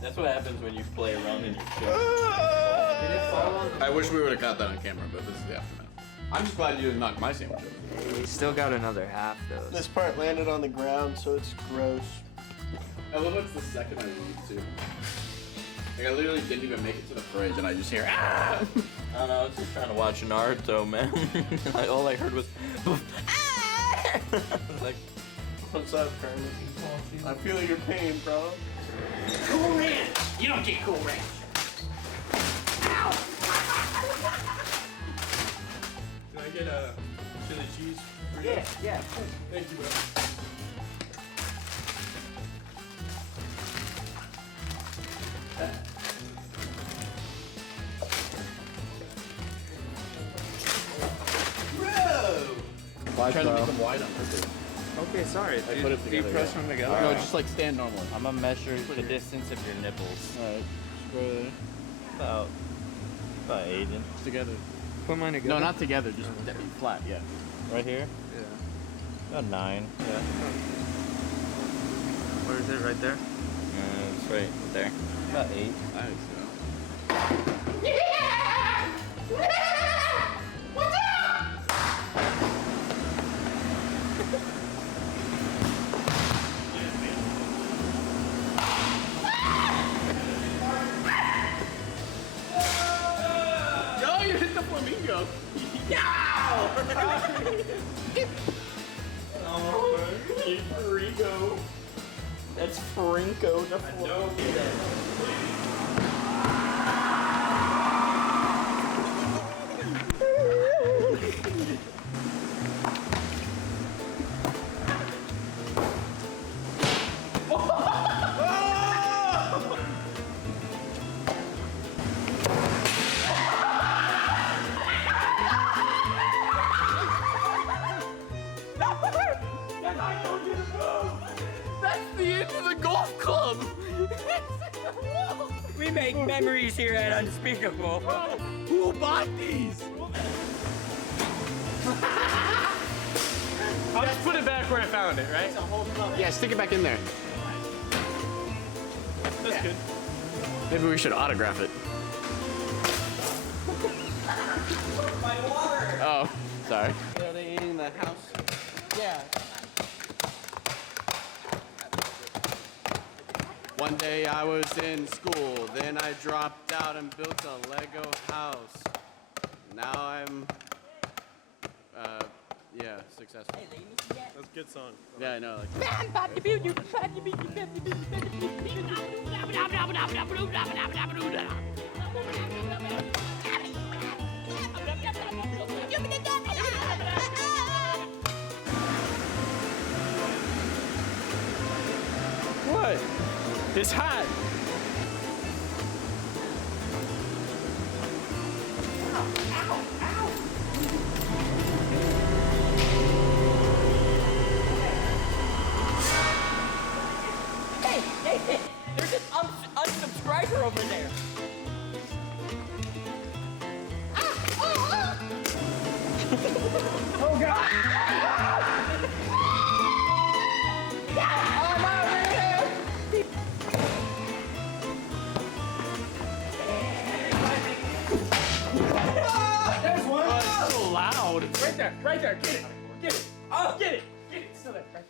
That's what happens when you play around in your shit. I wish we would have caught that on camera, but this is the aftermath. I'm just glad you didn't knock my sandwich over. We still got another half, though. This part landed on the ground, so it's gross. I love it's the second I leave, too. Like, I literally didn't even make it to the fridge, and I just hear, ah! I don't know, I was just trying to watch Naruto, man. Like, all I heard was, ah! Like, What's up, Kermit? I feel your pain, bro. Cool Ranch! You don't get Cool Ranch! Ow! Can I get a chili cheese? Yeah. Thank you, bro. I'm trying to make them wide on purpose. Okay, sorry. I put it together. press them together? No, just like stand normally. I'm gonna measure the distance of your nipples. Alright. About 8 inches. Together. Put mine together. No, not together, just flat, yeah. Right here? Yeah. About 9. Yeah. Where is it? Right there? It's right there. About 8. I think so. Yo, you hit the flamingo. Fringo. That's Frinko the That's the end of the golf club. We make memories here at Unspeakable. Who bought these? I'll just put it back where I found it, right? Yeah, stick it back in there. That's good. Maybe we should autograph it. My water! Oh, sorry. Are they eating the house? Yeah. One day I was in school, then I dropped out and built a Lego house. Now I'm, yeah, successful. That's a good song. Yeah, I know. Like, What? It's hot. Hey, there's an unsubscriber over there. Oh God! There's one. oh, it's so loud. Right there. Get it. Get it. Oh, get it. Get it. Still there. Right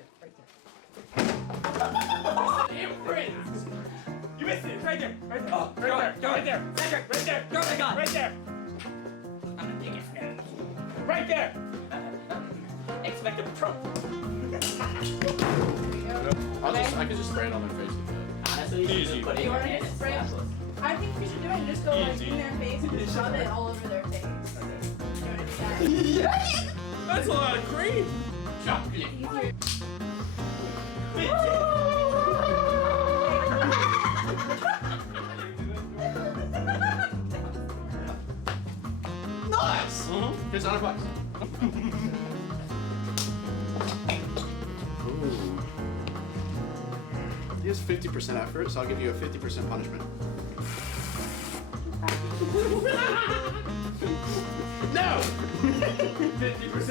there. Imprints. You missed it. Right there. Right there. Oh, Right there. Right there. Right there. Oh my God. Right there. I'm gonna dig it. Right there. Expect a Trump. I could just spray it on their face. Honestly, Easy. put it in You your want to hand. just spray it? I think we should do it and just go like Easy. in their face and just shove it all over their face. You want to do that? That's a lot of cream. Chocolate. Easier. Nice. Here's $100. He has 50% effort, so I'll give you a 50% punishment.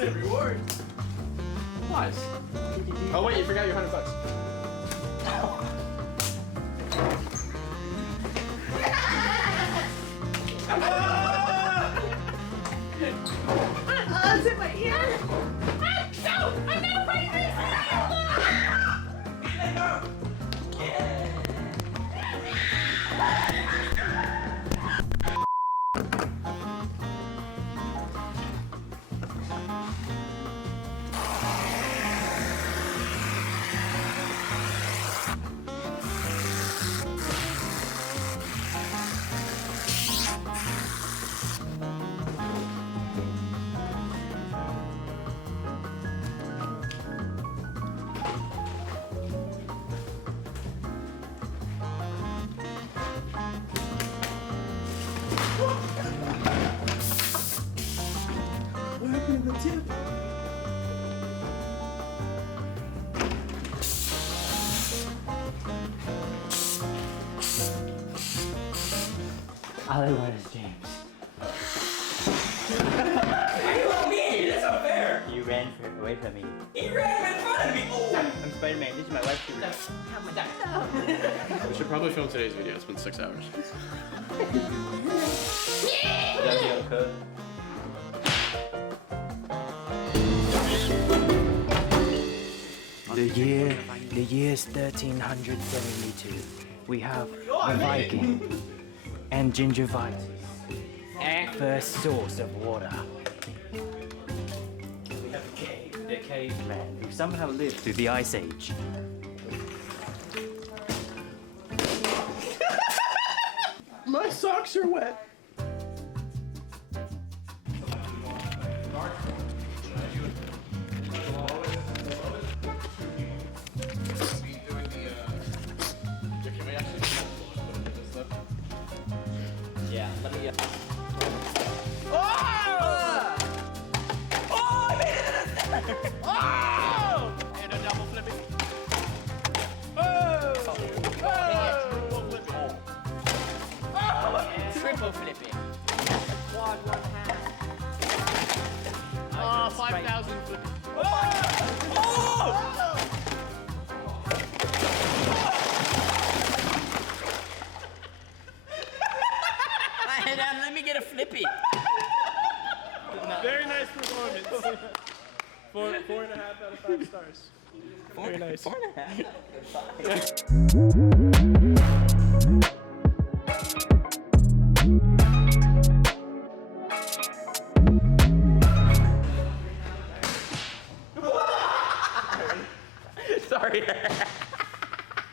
100% reward. Nice. Oh wait, you forgot your $100. Oh, it's in my ear. No, I'm not afraid of All I want is James. Why you want me? That's not fair. You ran away from me. He ran in front of me. Oh. I'm Spider-Man. This is my wife's favorite. We should probably film today's video. It's been 6 hours. The year's 1372. We have the Viking and gingivitis, first source of water. We have the caveman who somehow lived through the Ice Age. My socks are wet. Yeah, let me. And a double flippy. Triple flipping. Quad one half. Oh, 5,000 flippy. Let me get a flippy. Very nice performance. 4.5 out of 5 stars. Very nice. 4.5. Sorry.